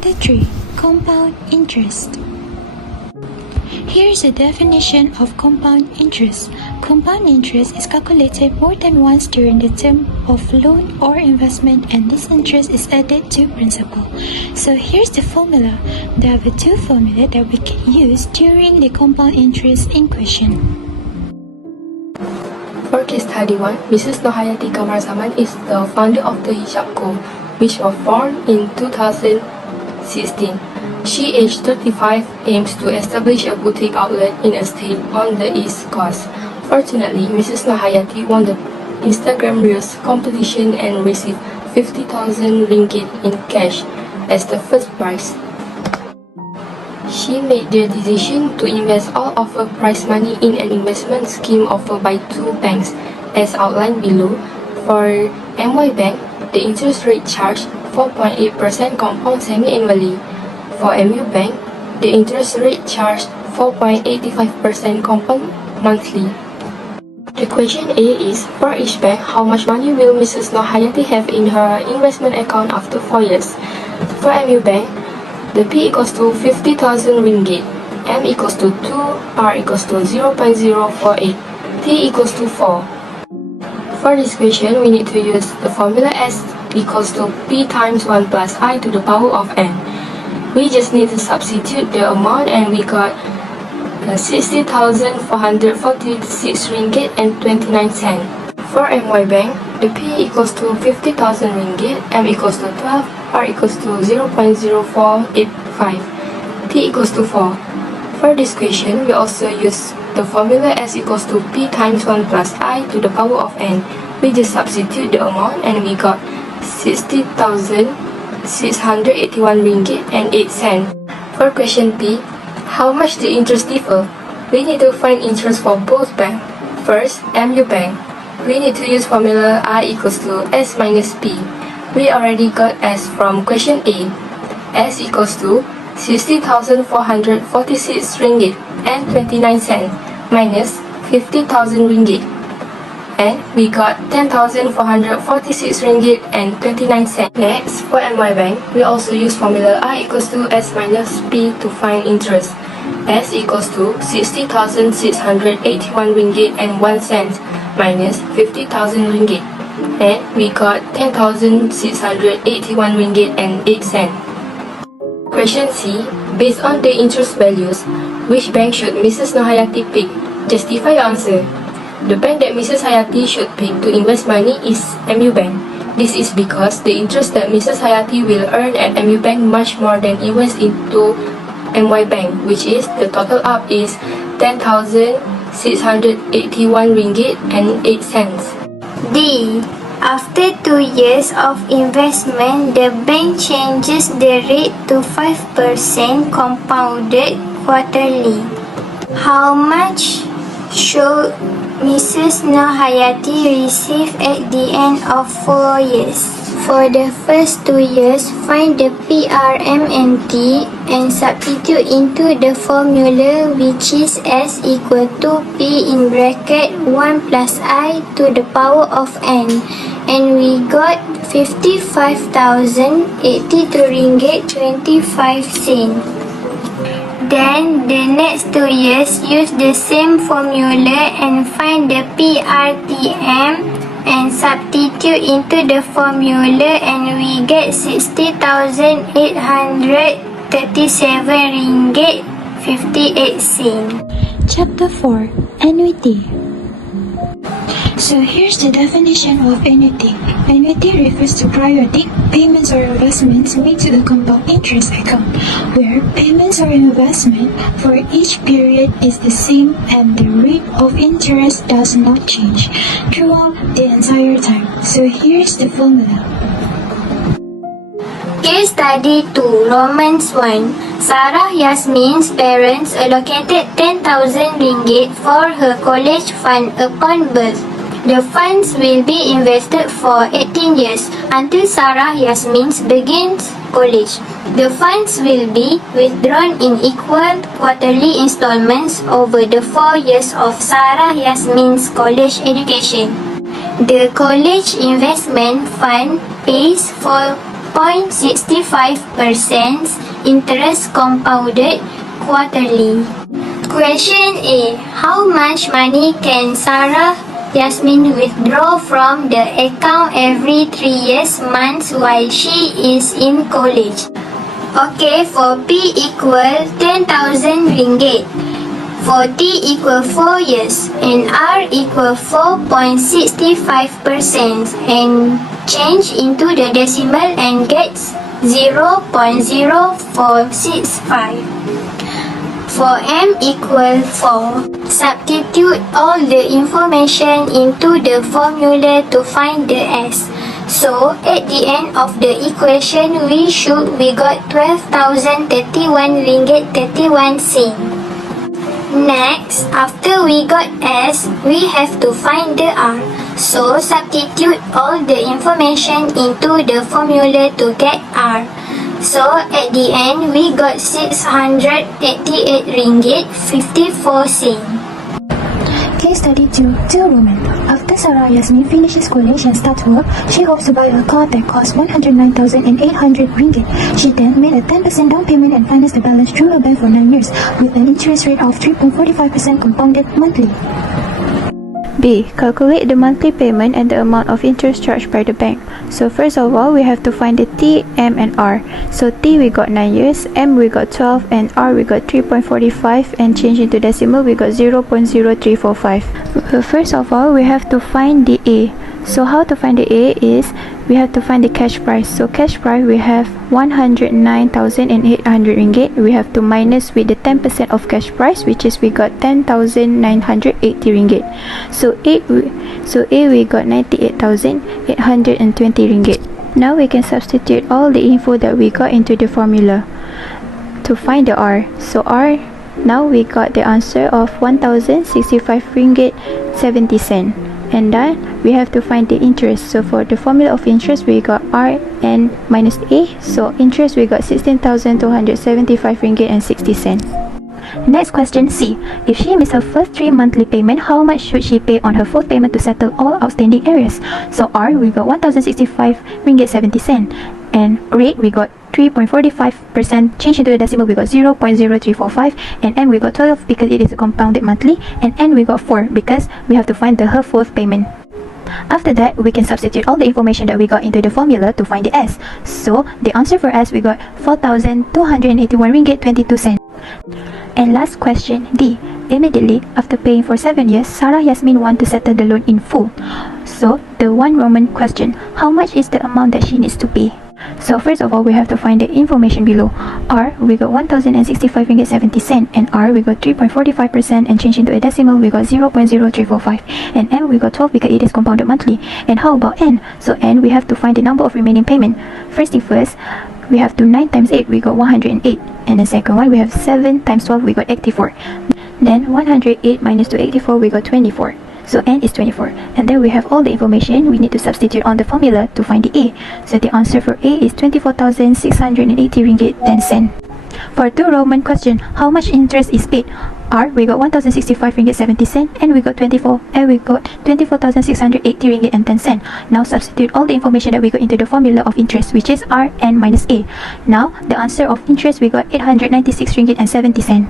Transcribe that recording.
Chapter 3 Compound Interest. Here's a definition of compound interest. Compound interest is calculated more than once during the term of loan or investment, and this interest is added to principal. So here's the formula. There are two formulas that we can use during the compound interest in question. For case study 1, Mrs. Nohayati Kamarzaman is the founder of the Hijab Co., which was formed in 2016. She, aged 35, aims to establish a boutique outlet in a state on the East Coast. Fortunately, Mrs. Nohayati won the Instagram Reels competition and received 50,000 ringgit in cash as the first prize. She made the decision to invest all of her prize money in an investment scheme offered by two banks, as outlined below. For MY Bank, the interest rate charged 4.8% compound semi-annually. For MU Bank, the interest rate charged 4.85% compound monthly. The question A is, for each bank, how much money will Mrs. Nohayati have in her investment account after 4 years? For MU Bank, the P equals to 50,000 ringgit, M equals to 2, R equals to 0.048, T equals to 4. For this question, we need to use the formula S equals to P times 1 plus I to the power of N. We just need to substitute the amount and we got 60,446 ringgit and 29 cents. For MY Bank, the P equals to 50,000 ringgit, M equals to 12, R equals to 0.0485, T equals to 4. For this question, we also use the formula S equals to P times 1 plus I to the power of N. We just substitute the amount and we got 60,681 ringgit and 8 cents. For question P, how much the interest differ? We need to find interest for both banks. First, MU Bank. We need to use formula I equals to S minus P. We already got S from question A. S equals to 60,446 ringgit and 29 cents minus 50,000 ringgit. And we got 10,446 ringgit and 29 cents. Next, for MY Bank, we also use formula I equals to S minus P to find interest. S equals to 60,681 ringgit and 1 cent minus 50,000 ringgit. And we got 10,681 ringgit and 8 cents. Question C. Based on the interest values, which bank should Mrs. Nohayati pick? Justify your answer. The bank that Mrs. Hayati should pick to invest money is MU Bank. This is because the interest that Mrs. Hayati will earn at MU Bank much more than invest into MY Bank, which is the total up is 10,681 ringgit and 8 cents. D. After 2 years of investment, the bank changes the rate to 5% compounded quarterly. How much should Mrs. Nohayati receive at the end of 4 years? For the first 2 years, find the PRMNT and substitute into the formula, which is S equal to P in bracket 1 plus I to the power of N, and we got 55,082 ringgit 25 cents. Then, the next 2 years, use the same formula and find the PRTM and substitute into the formula, and we get 60,837 ringgit 58 cents. Chapter 4 Annuity. So here's the definition of annuity. Annuity refers to periodic payments or investments made to the compound interest account, where payments or investment for each period is the same and the rate of interest does not change throughout the entire time. So here's the formula. Case study 2, Romance 1. Sarah Yasmin's parents allocated 10,000 ringgit for her college fund upon birth. The funds will be invested for 18 years until Sarah Yasmin begins college. The funds will be withdrawn in equal quarterly installments over the 4 years of Sarah Yasmin's college education. The college investment fund pays for 0.65% interest compounded quarterly. Question A. How much money can Sarah Yasmin withdraw from the account every 3 years months while she is in college? Okay, for P equal 10,000 ringgit, for T equal 4 years, and R equal 4.65%, and change into the decimal and gets 0.0465. For M equal 4, substitute all the information into the formula to find the S. So, at the end of the equation, we got 12,031 ringgit 31 sen. Next, after we got S, we have to find the R. So, substitute all the information into the formula to get R. So, at the end, we got 688 ringgit 54 sen. Case study 2, 2 Roman. After Sarah Yasmin finishes college and starts work, she hopes to buy a car that costs 109,800 ringgit. She then made a 10% down payment and financed the balance through a bank for 9 years with an interest rate of 3.45% compounded monthly. B. Calculate the monthly payment and the amount of interest charged by the bank. So first of all, we have to find the T, M and R. So T we got 9 years, M we got 12, and R we got 3.45, and change into decimal we got 0.0345. First of all, we have to find the A. So how to find the A is, we have to find the cash price. So cash price we have 109,800 ringgit. We have to minus with the 10% of cash price, which is we got 10,980 ringgit. So A we got 98,820 ringgit. Now we can substitute all the info that we got into the formula to find the R. So R, now we got the answer of 1,065 ringgit 70 sen. And then we have to find the interest. So for the formula of interest, we got R and minus A. So interest we got 16,275 ringgit and 60 cents. Next question C. If she missed her first 3 monthly payment, how much should she pay on her fourth payment to settle all outstanding areas? So R, we got 1,065 ringgit 70 cent. And rate, we got 3.45%. Change into the decimal, we got 0.0345. And M, we got 12 because it is a compounded monthly. And N, we got 4 because we have to find her fourth payment. After that, we can substitute all the information that we got into the formula to find the S. So, the answer for S, we got 4,281 ringgit 22 cents. And last question, D. Immediately after paying for 7 years, Sarah Yasmin want to settle the loan in full. So, the 1 Roman question, how much is the amount that she needs to pay? So first of all, we have to find the information below. R, we got 1,065 ringgit 70 cent, and R, we got 3.45%, and change into a decimal, we got 0.0345, and M, we got 12 because it is compounded monthly. And how about N? So N, we have to find the number of remaining payment. First thing first, we have to 9 times 8, we got 108, and the second one, we have 7 times 12, we got 84. Then 108 minus 284, we got 24. So N is 24. And then we have all the information we need to substitute on the formula to find the A. So the answer for A is 24,680 ringgit 10 cent. For 2 Roman question, how much interest is paid? R, we got 1,065 ringgit 70 cent, and we got 24,680 ringgit and 10 cent. Now substitute all the information that we got into the formula of interest, which is R, N minus A. Now the answer of interest, we got 896 ringgit and 70 cent.